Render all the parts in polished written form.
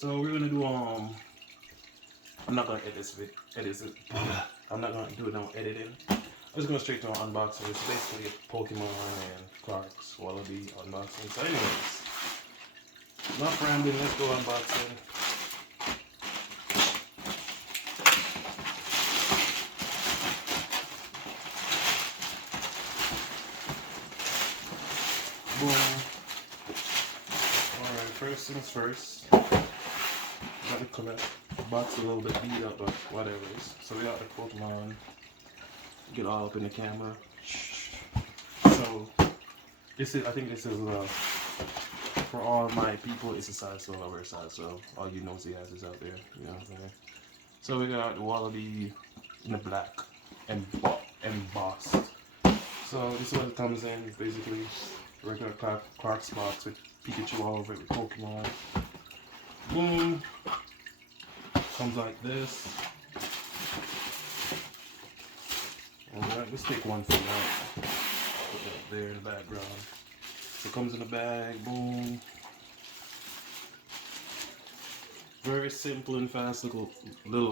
So we're gonna do I'm not gonna edit it. I'm not gonna do no editing. I'm just going straight to an unboxing. It's basically a Pokemon and Clark's Wallabee unboxing. So anyways, enough rambling, let's go unboxing. Boom. Alright, first things first. Got the color. The box a little bit beat up, but whatever. So we got the Pokemon. Get all up in the camera. So this is, I think this is for all my people. It's a size 12 over size 12. All you nosy asses out there, you know what I'm saying? So we got the Wallabee in the black and embossed. So this is what it comes in. It's basically regular Clark's box with Pikachu all over it with Pokemon. Boom. Comes like this. Alright, let's take one from that. Put that there in the background. So it comes in the bag, boom. Very simple and fast little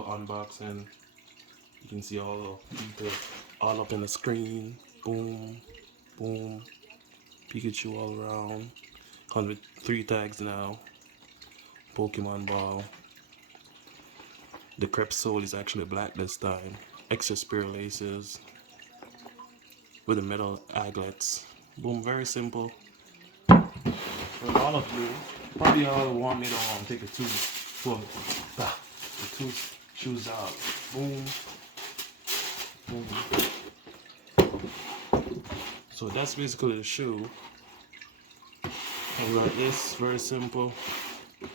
unboxing. You can see all the details all up in the screen. Boom, boom. Pikachu all around. Comes with 3 tags now. Pokemon ball. The crepe sole is actually black this time. Extra spiral laces with the metal aglets. Boom, very simple. For all of you, probably all want me to take the two shoes out. Boom, boom. So that's basically the shoe. And we got this, very simple.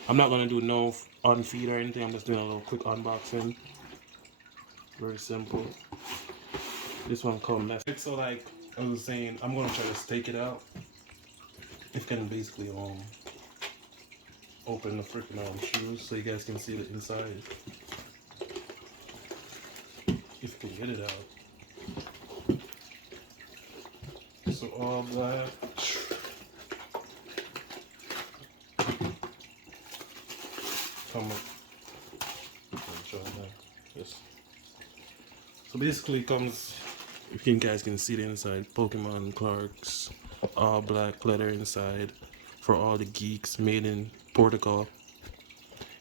I'm not gonna do no unfeed or anything. I'm just doing a little quick unboxing. Very simple. This one comes left. So like I was saying, I'm gonna try to stake it out. It can basically open the freaking shoes so you guys can see the inside. If you can get it out. So all black. Come up. Yes. So basically it comes, if you guys can see the inside, Pokemon Clark's all black leather inside for all the geeks, made in Portugal.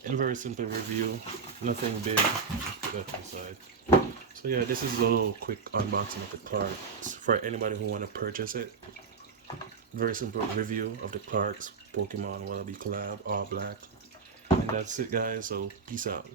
And very simple review, nothing big. That's inside. So yeah, this is a little quick unboxing of the Clark's for anybody who want to purchase it. Very simple review of the Clark's Pokemon Wallabee collab, all black. And that's it guys, so peace out.